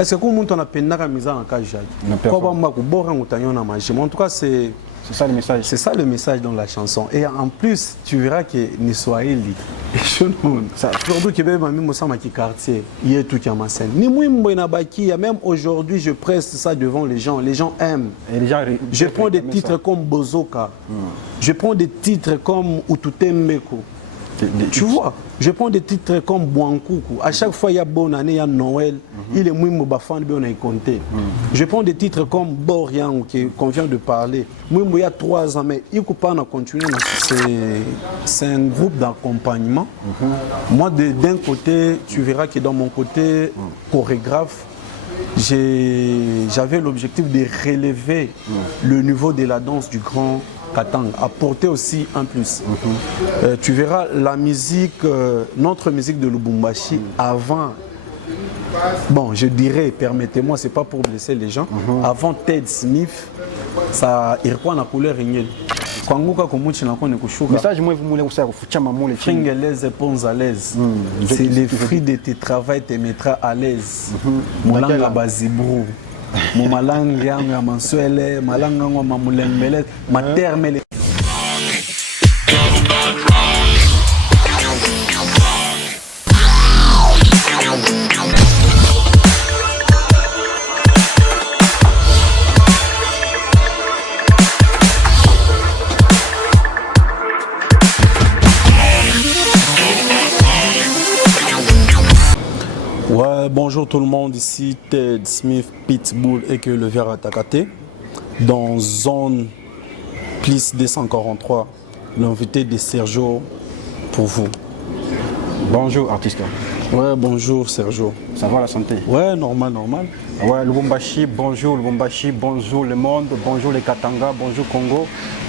Est-ce que comme on a peine à mise en cage? En tout cas, c'est ça le message. C'est ça le message dans la chanson. Et en plus, tu verras que Niswahili, surtout que même quartier, il y a tout qui est en scène. Même aujourd'hui, je presse ça devant les gens. Les gens aiment. Je prends des titres comme Bozoka. Je prends des titres comme Ututembeko. Tu vois, je prends des titres comme Bouankoukou. À chaque fois, il y a bonne année, il y a Noël. Il est mouimou bafan, on a compté. Je prends des titres comme Borian, qu'on vient de parler. Mouimou, il y a 3 ans, mais il ne peut pas continuer. C'est un groupe d'accompagnement. Moi, d'un côté, tu verras que dans mon côté chorégraphe, j'avais l'objectif de relever le niveau de la danse du grand Katanga, apporter aussi un plus. Tu verras la musique, notre musique de Lubumbashi avant, bon je dirais, permettez-moi, c'est pas pour blesser les gens, avant Ted Smith, ça irquoit la couleur régnelle. Message moi vous voulez vous à l'aise. C'est les fruits de tes travail te mettra à l'aise. Molanga bazibrou. Mon malang yang ya mansuele, malanga ngo mamulembele, matermele. Ouais, bonjour tout le monde, ici Ted Smith, Pitbull et que le verre à Takate. Dans zone plus 243, l'invité de Sergio pour vous. Bonjour artiste. Ouais, bonjour Sergio. Ça va la santé? Ouais, normal, normal. Ouais, Lubumbashi, bonjour le monde, bonjour les Katanga, bonjour Congo.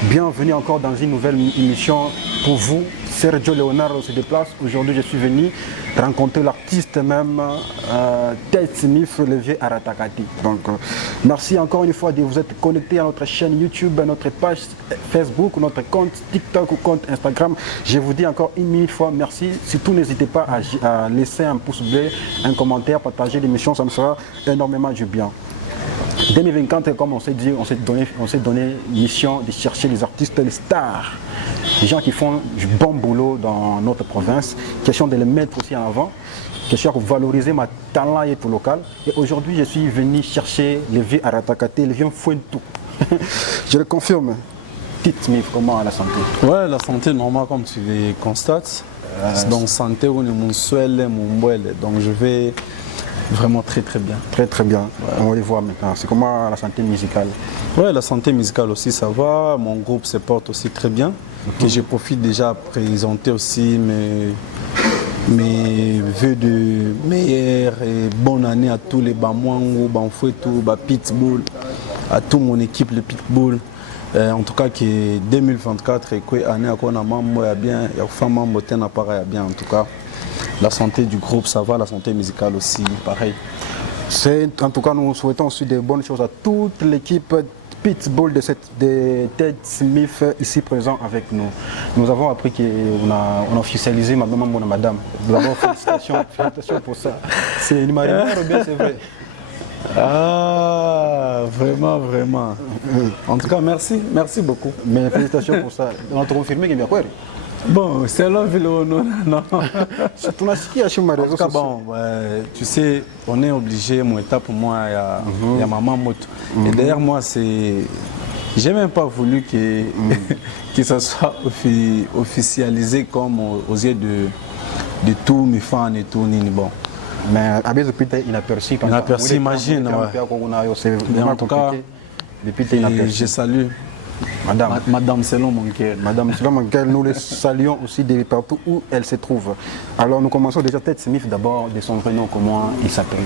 Bienvenue encore dans une nouvelle émission pour vous. Sergio Leonardo se déplace. Aujourd'hui, je suis venu rencontrer l'artiste même, Ted Smith, le vieux Aratakati. Donc, merci encore une fois de vous être connecté à notre chaîne YouTube, à notre page Facebook, notre compte TikTok ou compte Instagram. Je vous dis encore une minute fois merci. Surtout, n'hésitez pas à laisser un pouce bleu, un commentaire, partager l'émission, ça me fera énormément du bien. 2024, comme on s'est dit, on s'est donné mission de chercher les artistes, les stars, les gens qui font du bon boulot dans notre province. Question de les mettre aussi en avant, question de valoriser ma talent et tout local. Et aujourd'hui, je suis venu chercher les vieux Aratakate, les vieux Fuentou. Je le confirme. Ted Smith, comment la santé? Ouais, la santé normale comme tu le constates. Donc santé, on est mon souel, mon boile. Donc je vais vraiment très bien. Très bien. Ouais. On va les voir maintenant. C'est comment la santé musicale? Ouais, la santé musicale aussi ça va. Mon groupe se porte aussi très bien. Que je profite déjà à présenter aussi mes vœux de meilleure et bonne année à tous les Bamwango, Banfouetou, Pitbull, à toute mon équipe le Pitbull. En tout cas que 2024 et que année à quoi on a membre bien, il y a femme membre ten appareil bien en tout cas. La santé du groupe, ça va, la santé musicale aussi, pareil. En tout cas, nous souhaitons aussi de bonnes choses à toute l'équipe Pitbull de Ted Smith ici présent avec nous. Nous avons appris qu'on a officialisé ma madame. D'abord, félicitations pour ça. C'est une marinière ou bien c'est vrai? Ah, vraiment. En tout cas, merci beaucoup. Mais félicitations pour ça. On a confirmé qu'il y a quoi? Bon, c'est là, non. C'est ton aski à chez ma réseau. Bon, tu sais, on est obligé, mon état pour moi, il y a maman moto. Et derrière moi, c'est. J'ai même pas voulu que ça soit officialisé comme aux yeux de tous mes fans et tout. Bon. Mais avec depuis inaperçu, imagine. Ouais. En tout cas, je salue. Madame Selon Monkel. Madame Selon Monkel, nous les saluons aussi de partout où elle se trouve. Alors nous commençons déjà Ted Smith d'abord, de son vrai nom, comment il s'appelle?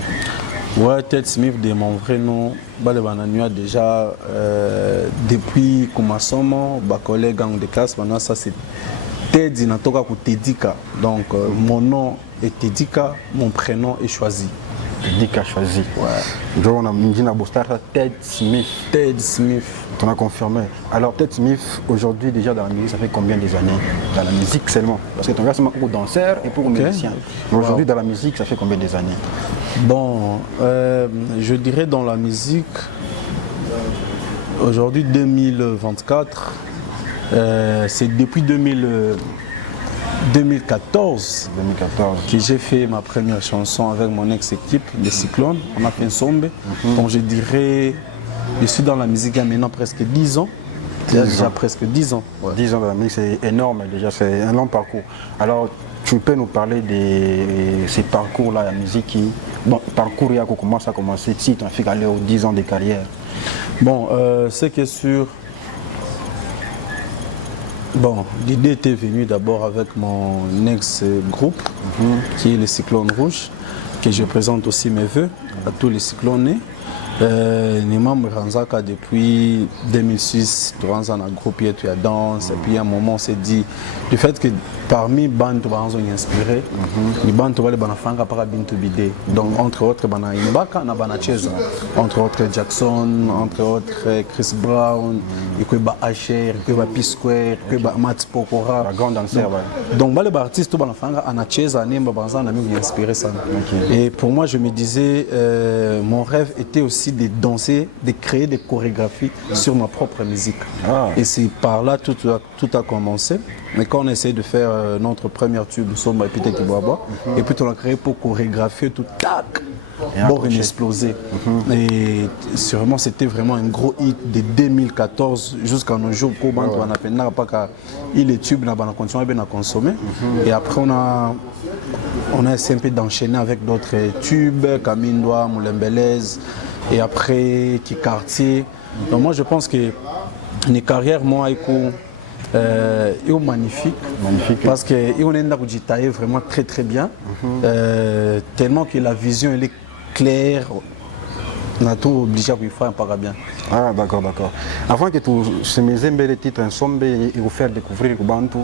Ouais, Ted Smith de mon vrai nom, Balebananua déjà depuis Kumasomo, collègue gang de classe, maintenant ça c'est Ted Natoka Tedika. Donc mon nom est Tedika, mon prénom est choisi. Tedika choisi. Ouais. Donc on a dit Ted Smith. Ted Smith. On a confirmé. Alors Ted Smith, aujourd'hui déjà dans la musique, ça fait combien des années? Dans la musique seulement. Parce que ton gars c'est pour danseur et pour musicien. Mais aujourd'hui dans la musique, ça fait combien des années? Bon, je dirais dans la musique, aujourd'hui 2024, c'est depuis 2014 que j'ai fait ma première chanson avec mon ex-équipe, les Cyclones. On a fait un sombe. Donc je dirais, je suis dans la musique il y a maintenant presque 10 ans. Déjà presque 10 ans. Ouais. 10 ans dans la musique, c'est énorme déjà, c'est un long parcours. Alors, tu peux nous parler de ces parcours-là, la musique qui... Bon, parcours, il y a comment ça a commencé, si tu as fait aller aux 10 ans de carrière. Bon, ce qui est sûr, bon, l'idée était venue d'abord avec mon ex-groupe, qui est les Cyclones Rouges, que je présente aussi mes voeux à tous les cyclonés. Nimam Ranzaka depuis 2006, tu rentres dans un groupe, tu as danse, et puis à un moment on s'est dit, du fait que parmi Bantu ont inspiré, les Bantu vont les faire par Bintu Bidé. Donc entre autres, Bana Imbaka, Bana Cheza, entre autres Jackson, entre autres Chris Brown, et puis Asher, et puis P-Square, et puis Matt Pokora. La grande danseur, donc les artistes vont faire à Cheza, Nimba Banza, on a mis inspiré ça. Et pour moi, je me disais, mon rêve était aussi de danser, de créer des chorégraphies sur ma propre musique. Et c'est par là tout a commencé. Mais quand on essaie de faire notre première tube, Somba Pite Kibaba, et puis on a créé pour chorégraphier tout, tac, bon, il explosé. Et sûrement c'était vraiment un gros hit de 2014 jusqu'à nos jours. Pour on a fait les tubes, on a continué à consommer. Et après on a essayé un peu d'enchaîner avec d'autres tubes, Kamindoa, Moulembelez, et après Kikartier. Donc moi je pense que les carrières, moi, est magnifique, parce qu'on est vraiment très très bien, tellement que la vision elle est claire. On a tout obligé à faire un parabien. Ah, d'accord. Avant que tu me les titres ensemble et vous faire découvrir le Bantu,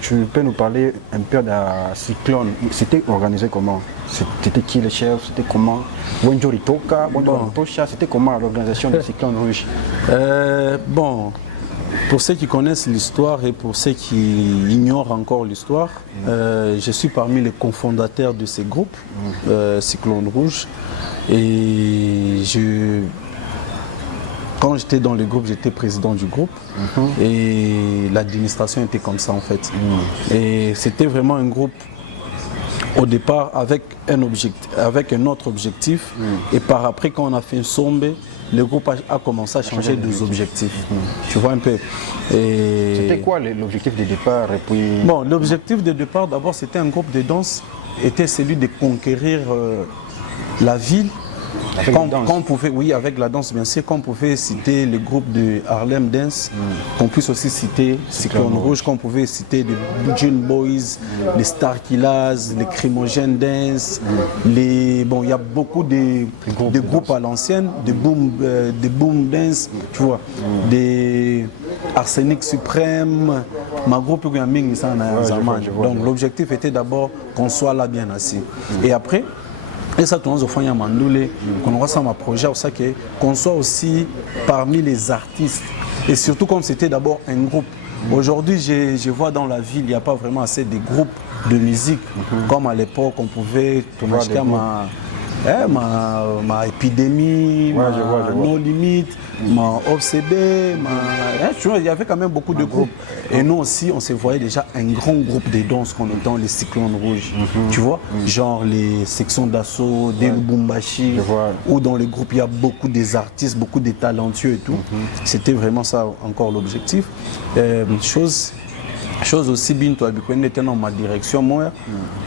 tu peux nous parler un peu de la Cyclone. C'était organisé comment? C'était qui le chef? C'était comment? Bonjour Itoka, c'était comment l'organisation de Cyclone Rouge? Bon, pour ceux qui connaissent l'histoire et pour ceux qui ignorent encore l'histoire, je suis parmi les cofondateurs de ces groupes, Cyclone Rouge. Et quand j'étais dans le groupe, j'étais président du groupe et l'administration était comme ça en fait. Et c'était vraiment un groupe au départ avec un autre objectif. Et par après, quand on a fait un sombe, le groupe a commencé à changer des objectifs. Tu vois un peu. C'était quoi l'objectif de départ et puis... Bon, l'objectif de départ, d'abord, c'était un groupe de danse, était celui de conquérir la ville. Quand on pouvait, oui, avec la danse bien sûr, qu'on pouvait citer le groupe de Harlem Dance, qu'on puisse aussi citer Cyclone Rouge, qu'on pouvait citer les June Boys, les Star Killers, les Crimogène Dance, bon, il y a beaucoup de groupes à l'ancienne, de boom dance, tu vois, des Arsenic Suprême, ma groupe donc l'objectif était d'abord qu'on soit là bien assis. Et après, et ça tourne au fond, il y a Mandoulé, qu'on aura ça ma projet, qu'on soit aussi parmi les artistes. Et surtout comme c'était d'abord un groupe. Aujourd'hui, je vois dans la ville, il n'y a pas vraiment assez de groupes de musique. Comme à l'époque, on pouvait tourner ma épidémie, No Limit, ma OCD, tu vois, il y avait quand même beaucoup de groupes. Et nous aussi, on se voyait déjà un grand groupe de danse qu'on est dans les Cyclones Rouges. Tu vois, genre les sections d'assaut, des Lubumbashi, où dans les groupes il y a beaucoup des artistes, beaucoup des talentueux et tout. C'était vraiment ça encore l'objectif. Chose aussi bien était dans ma direction, moi,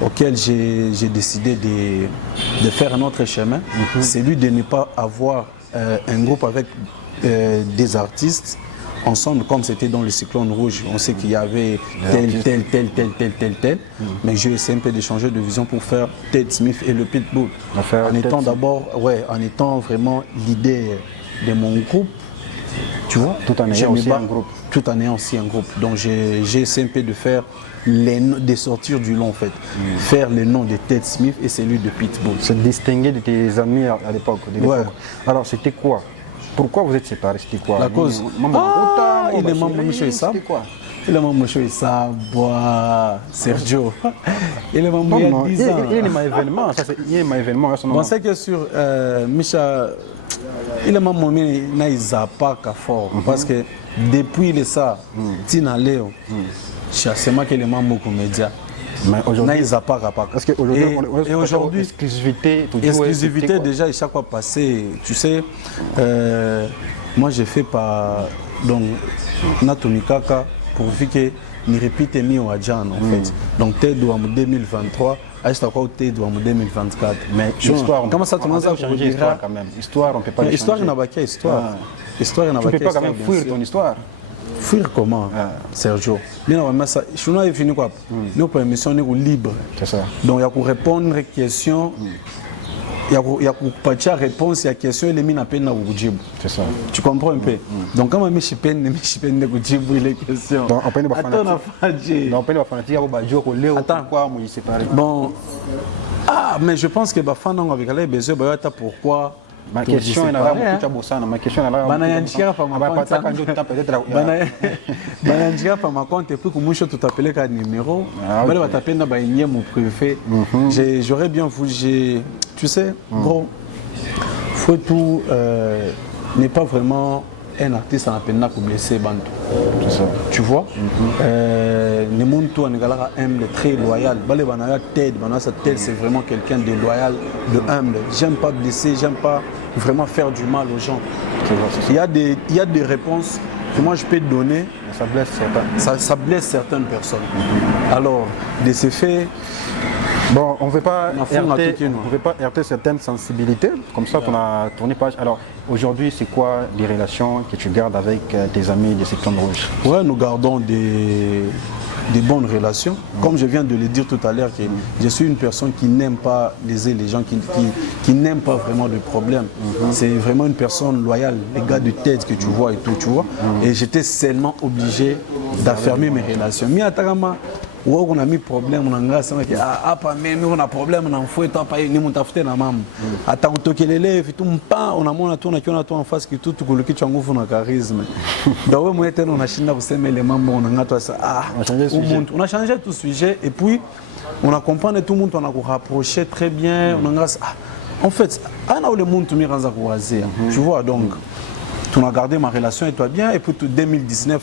auquel j'ai décidé de faire un autre chemin. C'est lui de ne pas avoir un groupe avec des artistes ensemble comme c'était dans le Cyclone Rouge. On sait qu'il y avait tel. Mais j'ai essayé un peu de changer de vision pour faire Ted Smith et le Pitbull. En étant d'abord, en étant vraiment l'idée de mon groupe. Tu vois, tout en ayant aussi un groupe. Tout en ayant aussi un groupe. Donc j'ai essayé un peu de faire des sortir du long en fait. Faire le nom de Ted Smith et celui de Pitbull. Se distinguer de tes amis à l'époque. Alors c'était quoi? Pourquoi vous êtes séparés? C'était quoi? La cause. Il est membre de Michel Sam. Il est mon choix, ça boit Sergio. Il est mon il y a 10 ans. Il est un événement, ça c'est il est un événement. Bon, c'est que sur Micha, il est mon moment, il n'a pas qu'à fort. Parce que depuis le ça, Tina Léo, c'est moi qui est le membre comédien. Mais aujourd'hui, parce qu'aujourd'hui, exclusivité déjà, chaque fois passé, tu sais, moi j'ai fait par donc Natomikaka pour que ni répète ni au Adjan en fait. Donc t'es en 2023, à ce temps t'es en 2024. Mais l'histoire, comment ça commence à changer l'histoire quand même. Histoire, on peut pas. Histoire n'a pas qu'à histoire. Histoire n'a pas qu'à. Tu peux pas quand même fuir ton histoire. Fuir comment, Sergio? Je suis fini quoi? Nous pour émission est libre. C'est ça. Donc il y a pour répondre aux questions, il y a pour partir à réponse à la question, il est mis à peine à Goudjib. C'est ça. Tu comprends un peu? Donc quand je suis peine de Goudjib les questions. Donc on peut pas fanatique. Donc on peut pas fanatique. Attends quoi, moi il séparé. Bon, mais je pense que Bafana avec les besoins, pourquoi? Ma question est là, ma question est là. Bananjika fa ma compte et puis que moi je t'appelais qu'un numéro. Bale va taper na ba mon privé. J'aurais bien voulu, tu sais, gros. Faut tout n'est pas vraiment un artiste en peine pour blesser Bantu. Tu vois? Le monde tout en égalara humble, très loyal. Bale banaya tête, banaya tête, c'est vraiment quelqu'un de loyal, de humble. J'aime pas blesser, j'aime pas vraiment faire du mal aux gens. Il y a des réponses que moi je peux te donner. Ça blesse certaines. Ça blesse certaines personnes. Alors, de ces faits. Bon, on ne veut pas heurter certaines sensibilités, comme ça qu'on a tourné page. Alors, aujourd'hui, c'est quoi les relations que tu gardes avec tes amis de Cyclone Rouge? Ouais, nous gardons des bonnes relations. Comme je viens de le dire tout à l'heure, je suis une personne qui n'aime pas léser les gens, qui n'aime pas vraiment de problèmes. C'est vraiment une personne loyale, les gars de tête que tu vois et tout, tu vois. Et j'étais seulement obligé d'affermer mes relations. On a mis problème, on a mais on a problème, on a fouet, ni mon tafté na mam. Attends, on a en face qui tout le qui tu as charisme. Donc moi on a changé les membres, on a changé tout sujet et puis on a compris tout le monde, on a rapproché très bien, on a en fait, on a le monde tout mis dans tu vois donc on a gardé ma relation et toi bien et puis tout 2019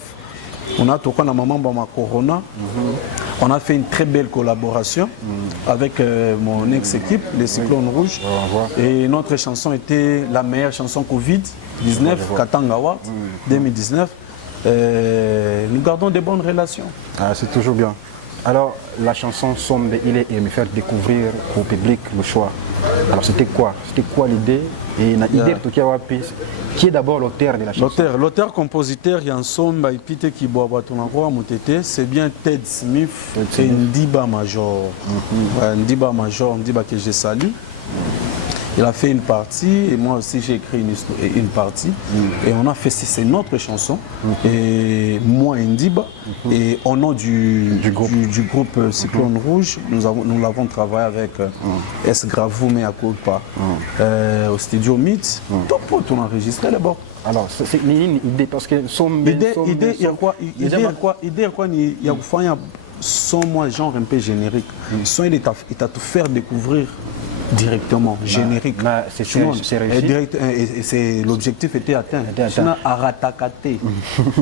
on a toqué la maman ma Corona. On a fait une très belle collaboration avec mon ex-équipe, les Cyclones Rouges. Et notre chanson était la meilleure chanson Covid-19, Katangawa, 2019. Nous gardons des bonnes relations. C'est toujours bien. Alors, la chanson Sombe, il est me faire découvrir au public le choix. Alors, c'était quoi l'idée? Et l'idée qui est d'abord l'auteur de la chanson? L'auteur-compositeur, Yansomba Ipite qui boit c'est bien Ted Smith et Ndiba Major. Ndiba Major, Ndiba que je salue. Il a fait une partie et moi aussi j'ai écrit une partie et on a fait, c'est notre chanson et moi Ndiba et au nom du groupe Cyclone Rouge, nous l'avons travaillé avec S. Gravou mais à Kulpa au studio Meet. Tout pour tout enregistrer d'abord. Alors c'est une idée parce que idée il y a quoi il y a son moi genre un peu générique. Son il t'a tout faire découvrir directement, générique. C'est réussi. Et l'objectif était atteint. À ratakate.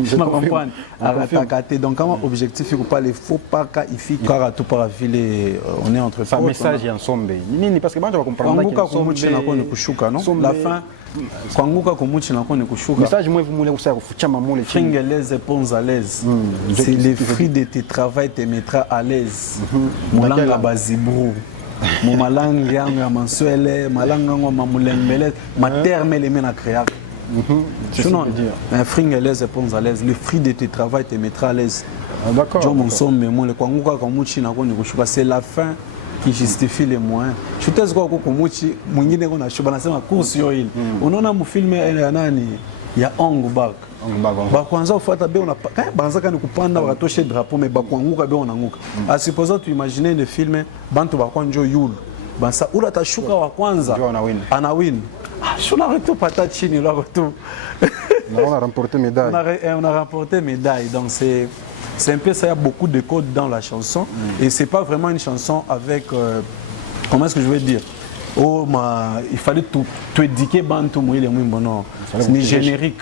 Je me comprends. À ratakate. Donc, comment objectif, il ne faut pas les faux pas qu'il faut car tout par ville, on est entre ça. Message en sombe. Parce que moi je vais comprendre. La fin. Kwanguka kumuchi na kone kushuka. Message moi vous voulez ça kufuchama mole Fringelez pons à l'aise. C'est les fruits de tes travail te mettra à l'aise. Mulanga bazibrou. Mon malang yang mansuele, malanga ngoma mulembele, ma terme les mena créac. Sinon, un fringelez pons à l'aise. Le fruit de tes travail te mettra à l'aise. D'accord. John mon somme mais le kwanguka kumuchi na kone kushuka c'est la fin qui justifie les moyens. Je te dis quoi kumuchi mwingine kuna shuba nasema course yo ile. Unaona mu film ya nani ya Ong Bak. Bakwanza ufuata be una banza kani kupanda wakatoshe drapeau mais bakwanguka be onanguka. A supposer tu imaginer le film bantu bakwanjo yulu. Bansa ula tashuka wa kwanza ana win. Shona reto pata chini là retour. On a remporté médaille. On a remporté médaille donc c'est C'est un peu ça, il y a beaucoup de codes dans la chanson. Et c'est pas vraiment une chanson avec, comment est-ce que je vais dire? Oh, il fallait tout éduquer, tout mouiller les mouilles, non. C'est générique.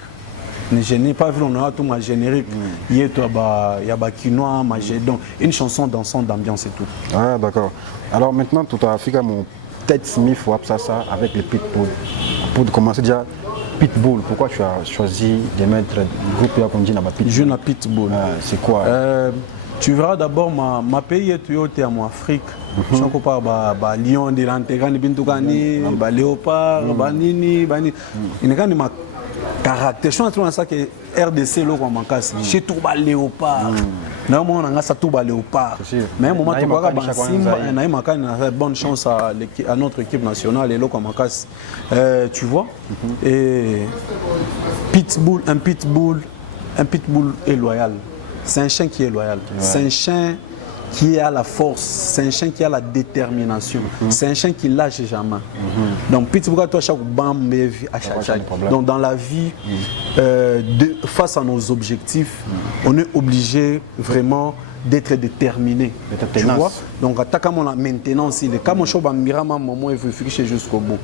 Je n'ai pas vu, on a tout ma générique. Il y a quinoa, magédon. Une chanson dansante d'ambiance et tout. Ah, d'accord. Alors maintenant, tout à fait, mon Ted Smith ou ça avec les Pitbull. Pour commencer déjà, Pitbull, pourquoi tu as choisi de mettre le groupe là qu'on dit dans Pitbull? Je n'ai Pitbull. C'est quoi? Tu verras d'abord ma pays est en Afrique. Je suis par lion de l'antégrane bintoukani, léopard, nini. Il n'y a pas caractère. Je suis en train de ça que RDC lo comme casse. Chez tout léopard. Non moi on a ça tout léopard. Mais un moment tu vois bonne chance à notre équipe nationale et lo comme casse. Tu vois? Et Pitbull un pitbull est loyal. C'est un chien qui est loyal. C'est un chien qui a la force, c'est un chien qui a la détermination, c'est un chien qui lâche jamais. Donc, Pitbull, toi, chaque bam, donc dans la vie, face à nos objectifs, on est obligé vraiment d'être déterminé. Tu vois? Donc, attaquant la maintenance, il est comme un chobambira, maman, il faut ficher jusqu'au bout.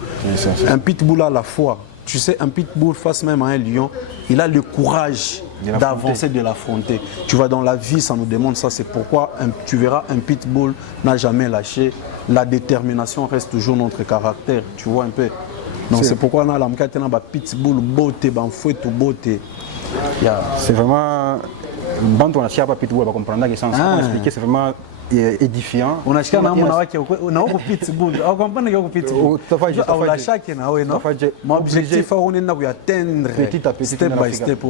Un Pitbull à la fois. Tu sais, un pitbull face même à un lion, il a le courage d'avancer, de l'affronter. Tu vois, dans la vie, ça nous demande ça. C'est pourquoi tu verras, un pitbull n'a jamais lâché. La détermination reste toujours notre caractère. Tu vois un peu. Donc c'est pourquoi on a la pitbull, beauté, fouet ou beauté. C'est vraiment. Quand on a pas pitbull, on va comprendre que c'est expliquer, c'est vraiment édifiant. On a acheté un pitbull. On comprend que pitbull. On a chaque mon objectif est atteindre petit à petit, step by step.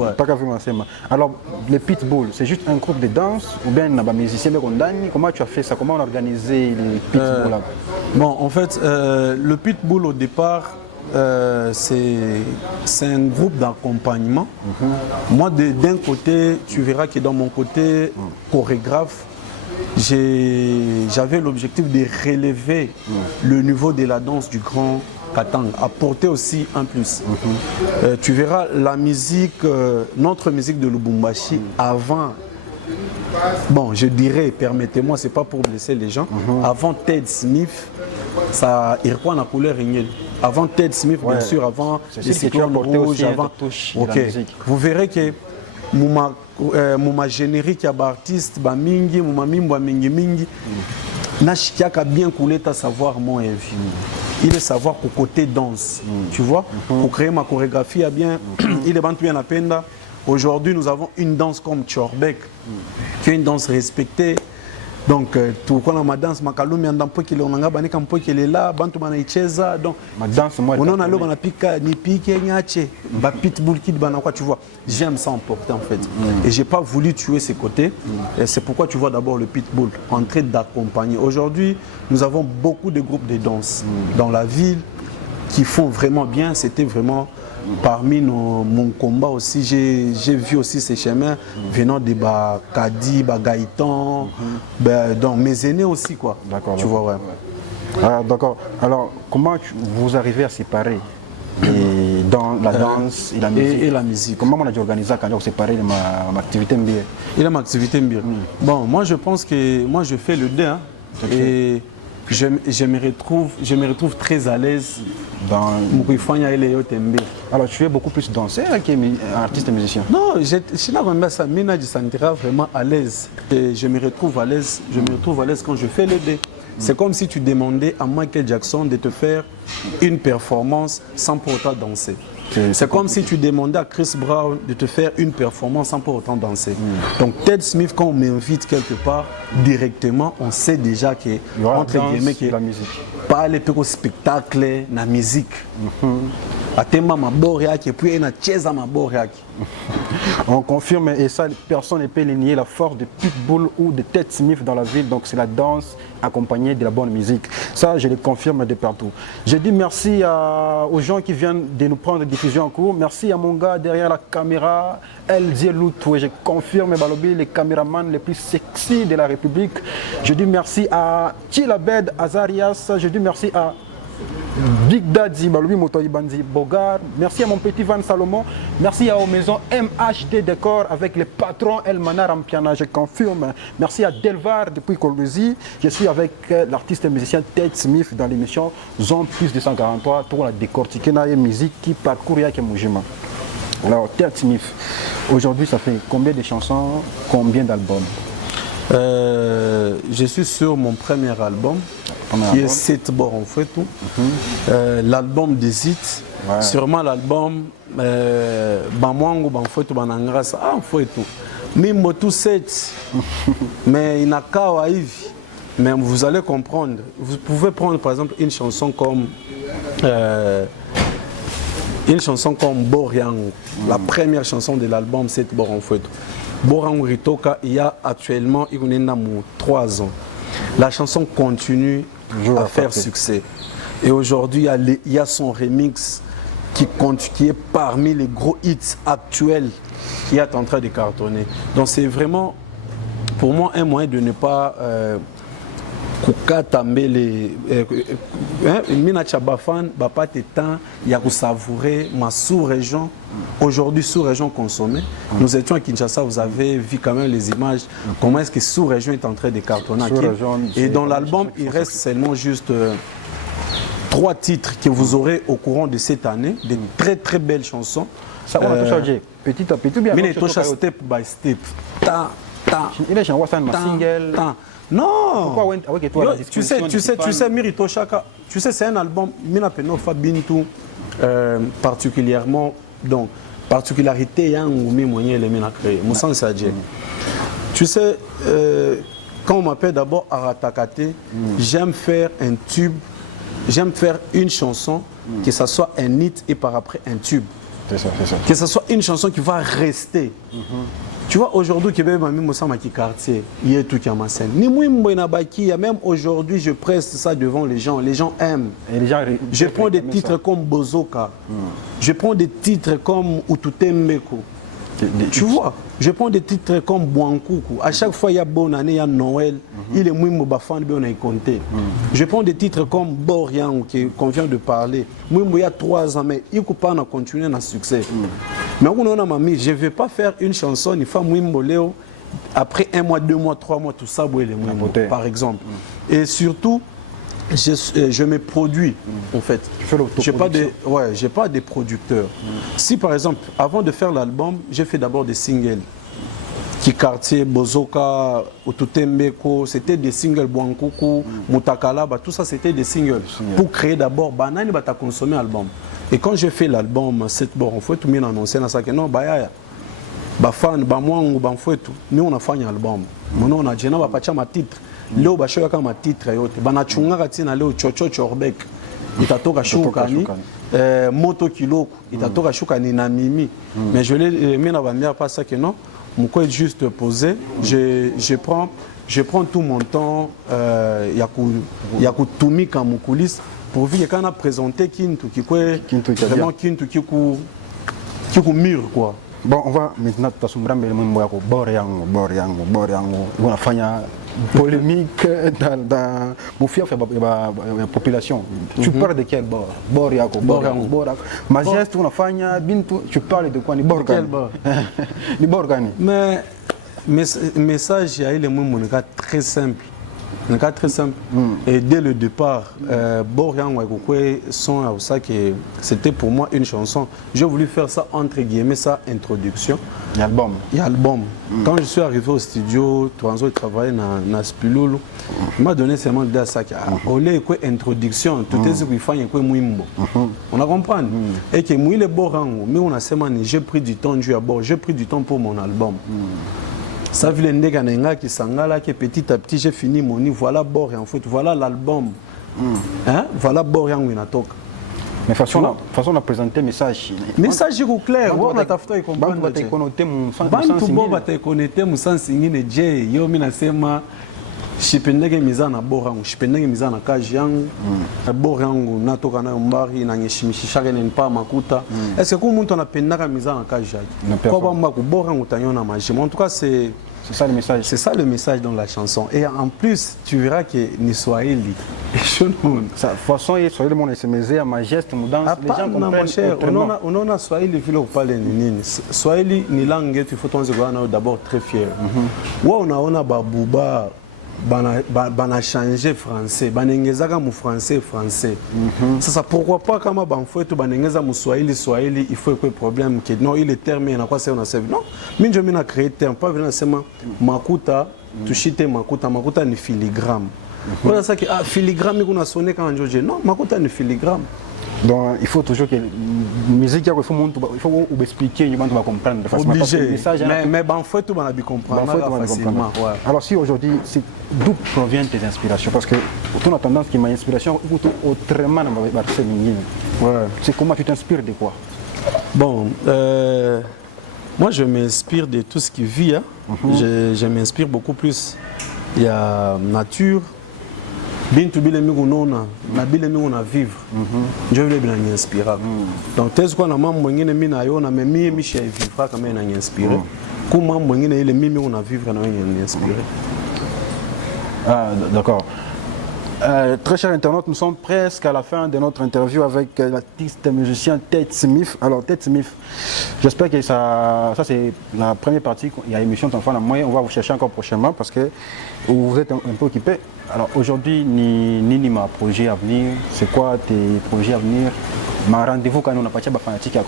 Alors, le pitbull, c'est juste un groupe de danse ou bien un musicien? Comment tu as fait ça? Comment on a organisé le pitbull? Bon, en fait, le pitbull au départ, c'est un groupe d'accompagnement. Moi, d'un côté, tu verras que dans mon côté chorégraphe, j'avais l'objectif de relever le niveau de la danse du grand Katanga, apporter aussi un plus. Tu verras la musique, notre musique de Lubumbashi avant, bon je dirais, permettez-moi, c'est pas pour blesser les gens, avant Ted Smith, ça il reprend la couleur ignelle. Avant Ted Smith, bien sûr, avant les cyclones rouges, avant. Ok. Vous verrez que mon générique y a artiste mingi mon mimbo mingi nashikiaka bien coulé ta savoir mon vie. Il est savoir pour côté danse, tu vois, pour créer ma chorégraphie bien il est bien à penda. Aujourd'hui nous avons une danse comme Tchorbek qui est une danse respectée. Donc tout quand ma danse makalumi andampo qui on nga banika mpo qui est là bantu banaicheza donc ma danse moi on a loba na pika ni pique nyache ba pitbull kid bana quoi tu vois, j'aime ça emporter en fait et j'ai pas voulu tuer ses côtés et c'est pourquoi tu vois d'abord le pitbull en train d'accompagner. Aujourd'hui nous avons beaucoup de groupes de danse dans la ville qui font vraiment bien. C'était vraiment parmi mon combat aussi, j'ai vu aussi ces chemins venant de Kadi, Gaëtan, donc mes aînés aussi quoi. D'accord. Tu vois, ouais. Ah, d'accord. Alors, comment vous arrivez à séparer dans la danse et la musique? Et la musique. Comment on a dû organiser quand on séparer ma activité mbire? Et ma activité mbire. Bon, moi je pense que moi je fais le deux et je me retrouve très à l'aise dans alors tu es beaucoup plus danseur qu'artiste et musicien? Non, je me sentirai vraiment à l'aise. Et je me retrouve à l'aise quand je fais le deux. C'est comme si tu demandais à Michael Jackson de te faire une performance sans pour autant danser. C'est comme si tu demandais à Chris Brown de te faire une performance sans pour autant danser. Donc Ted Smith, quand on m'invite quelque part, directement, on sait déjà que entre guillemets que la musique. Pas les petits spectacles, la musique. Atema maboreaki et puis na cheza maboreaki. On confirme et ça personne ne peut nier la force de Pitbull ou de Ted Smith dans la ville. Donc c'est la danse accompagnée de la bonne musique. Ça je le confirme de partout. Je dis merci aux gens qui viennent de nous prendre diffusion en cours. Merci à mon gars derrière la caméra, El Dieloutou. Et je confirme Balobi, les caméramans les plus sexy de la République. Je dis merci à Chilabed Azarias. Je dis merci à Big Daddy, Balobi Motoyi Bandi Bogar. Merci à mon petit Van Salomon. Merci à aux maisons MHD Décor avec les patrons El Manar en piano, je confirme. Merci à Delvar depuis Colombie. Je suis avec l'artiste et musicien Ted Smith dans l'émission Zone Plus 243 pour la décortiquer dans la musique qui parcourt Yake Moujima. Alors, Ted Smith, aujourd'hui, ça fait combien de chansons, combien d'albums? Je suis sur mon premier album, qui est 7 bords en fait tout. L'album des hits, sûrement l'album Bamwango Banfouetou Banangrasa, ah Fouetou. Mimbo tout 7, mais il n'a qu'à Waïvi. Mais vous allez comprendre, vous pouvez prendre par exemple une chanson comme Boriango, la première chanson de l'album 7 bords en fouetou. Boriango Ritoka, il y a actuellement 3 ans. La chanson continue à faire succès. Et aujourd'hui, il y a son remix qui est parmi les gros hits actuels qui est en train de cartonner. Donc c'est vraiment, pour moi, un moyen de ne pas il y a savourer ma sous-région. Aujourd'hui, sous-région consommée. Nous étions à Kinshasa, vous avez vu quand même les images. Comment est-ce que sous-région est en train de cartonner. Et dans l'album, il reste seulement juste 3 titres que vous aurez au courant de cette année. Des très très belles chansons. Ça, on a tout changé. Petit à petit, bien. Mais il touche step by step. Il est un single. Non. Pourquoi avec toi, tu sais, Mirito Chaka, tu sais, c'est un album, Mina Peno Fabintu, particulièrement, donc, particularité, Yang ou Mimoyen, les Mina créé, Moussan Sadje. Tu sais, quand on m'appelle d'abord Aratakate, j'aime faire un tube, j'aime faire une chanson, que ça soit un hit et par après un tube. C'est ça, c'est ça. Que ça soit une chanson qui va rester. Tu vois, aujourd'hui, Québec m'a mis mon quartier, il y a tout qui a ma scène. Ni moi, même aujourd'hui, je presse ça devant les gens aiment. Et les gens, je prends des titres comme Bozoka, je prends des titres comme Ututembeko. Tu vois, je prends des titres comme Bouankoukou. À chaque fois, il y a bonne année, il y a Noël, il est Mouimou Bafan, on a compté. Je prends des titres comme Borian, qu'on vient de parler. Mouimou, il y a 3 ans, mais il ne peut pas continuer dans le succès. Mais on a mis, je ne vais pas faire une chanson, il faut Mouimou Léo, après 1 mois, 2 mois, 3 mois, tout ça, par exemple. Et surtout, je me produis en fait. Je n'ai pas de producteurs. Si par exemple, avant de faire l'album, j'ai fait d'abord des singles. Kikartier, Bozoka, Otutembeko, c'était des singles Bouankoukou, Mutakalaba, tout ça c'était des singles. Pour créer d'abord, Banani va consommer l'album. Et quand j'ai fait l'album 7 bords en fouet, tout le monde a annoncé que non, Bayaya. Bafan, Bamouang, Banfouetou, nous on a fait un album. Maintenant on a dit, on a ma titre. Leo bashoka kama titre yote banachunga tina leo chocho chorbek itatoka shukani moto kiloko itatoka shukani na mimi mais je l'ai mis na bambia pas ça que non mon quoi juste posé je prends tout mon temps ya kutumika mu coulisse pour vivre quand on a présenté Kintu qui quoi vraiment Kintu qui ku mûr quoi. Bon, on va maintenant tasumbramba le mambo yako Boriango. Unafanya polémique dans mon fief la population. Tu parles de quel bord? Boriango. Majeste unafanya bintu, tu parles de quoi? Ni Borgani. Ni Borgani. Mais message il y a le mambo très simple. Un cas très simple. Et dès le départ, Borian Wagokwe son à ça que c'était pour moi une chanson. J'ai voulu faire ça entre guillemets, ça introduction. Il y a album. Quand je suis arrivé au studio, Toanzo travaillait dans Spilulu, il m'a donné seulement l'idée à ça que au lieu quoi introduction, tout est ce qu'il faut quoi mouimbo. On a compris. Et que mouille Borian, mais on a seulement j'ai pris du temps du abord, j'ai pris du temps pour mon album. Ça veut dire que petit à petit j'ai fini mon livre. Voilà Borian en fait, voilà l'album. Voilà Borian Winatok. Mais façon de présenter message. Message est clair. On a tafuta comprendre. Bantu connecté mon sens. Bantu boba te connecté mon sens ingine je yo mina sema shipendeke mizana Borian, shipendeke mizana kaji yangu. Borian natoka na mbari na nyeshimishishaka nenpa makuta. Est-ce que comme mtu anapendaka mizana kaji yake? Kwa ba mbaku Borian utanyona maji. En tout cas C'est ça le message. C'est ça le message dans la chanson. Et en plus, tu verras que ni Swahili. De toute façon, Swahili, mon SMS, à ma geste, mon danse, les gens comprennent. Mon cher, on a Swahili, il faut parler nini. Swahili, ni langue, il faut d'abord très fier. On a Babouba. Bana changé français banengezaka mu français sasa pourquoi pas kama banfwetu banengeza mu swahili il faut que problème que non il est terme na kwa sasa on save non minjo mina créer terme pas venir sema makuta tushite makuta ni filigrane voilà ça que filigrane kuna sonné quand njoje non makuta ni filigrane. Donc il faut toujours que la musique, il faut expliquer, il faut comprendre. Obligé. Mais il faut tout comprendre. Ouais. Alors si aujourd'hui, d'où proviennent tes inspirations? Parce que ton tendance qui m'a inspiration, autrement, c'est comment tu t'inspires de quoi? Bon, moi je m'inspire de tout ce qui vit. Hein. Je m'inspire beaucoup plus. Il y a nature. Bintu bile migu nona na bile migu na vivre je voulais bien m'inspirer donc tes quoi na mambo mwingine mimi naona mais mimi je vivra kama na m'inspirer comme mambo mwingine ile mimi una vivre na m'inspirer. Ah d'accord. Très chers internautes, nous sommes presque à la fin de notre interview avec l'artiste musicien Ted Smith. Alors Ted Smith, j'espère que ça c'est la première partie. Il y a l'émission de enfant à moi, on va vous chercher encore prochainement parce que vous êtes un peu occupé. Alors aujourd'hui, ni ma projet à venir, c'est quoi tes projets à venir? Ma rendez-vous quand on a pas de fanatique.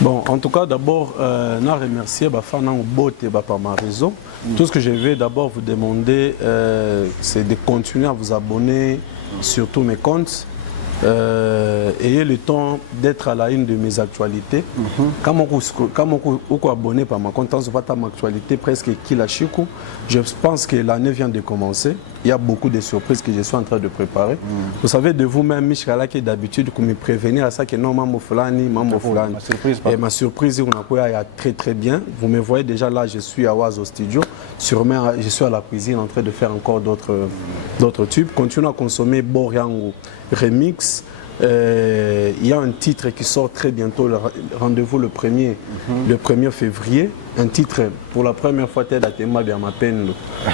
Bon, en tout cas, d'abord, je remercie par ma réseau. Tout ce que je vais d'abord vous demander, c'est de continuer à vous abonner sur tous mes comptes. Ayez le temps d'être à la une de mes actualités. Quand vous abonnez par ma compte, vous avez ma actualité presque qui la chico. Je pense que l'année vient de commencer. Il y a beaucoup de surprises que je suis en train de préparer. Vous savez de vous-même, Michela, qui d'habitude, vous me prévenir à ça que non, maman Fulani. Et ma surprise, on a très très bien. Vous me voyez déjà là, je suis à Oise au studio. Sûrement, je suis à la cuisine en train de faire encore d'autres tubes. Continuez à consommer Boriango Remix. Il y a un titre qui sort très bientôt, rendez-vous le 1er février. Un titre pour la première fois, Ted Atema bien ma peine,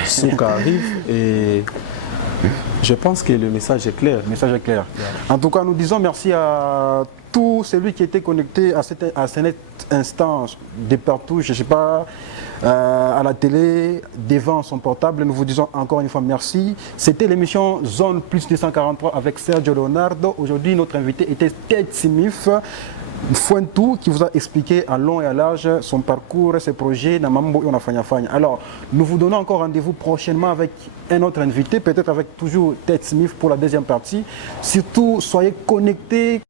Souka arrive et je pense que le message est clair. Le message est clair. En tout cas, nous disons merci à tout celui qui était connecté à cet instant de partout, je ne sais pas, à la télé, devant son portable. Nous vous disons encore une fois merci. C'était l'émission Zone Plus 243 avec Sergio Leonardo. Aujourd'hui, notre invité était Ted Smith Fuentou qui vous a expliqué à long et à large son parcours, ses projets. Alors, nous vous donnons encore rendez-vous prochainement avec un autre invité, peut-être avec toujours Ted Smith pour la deuxième partie. Surtout, soyez connectés.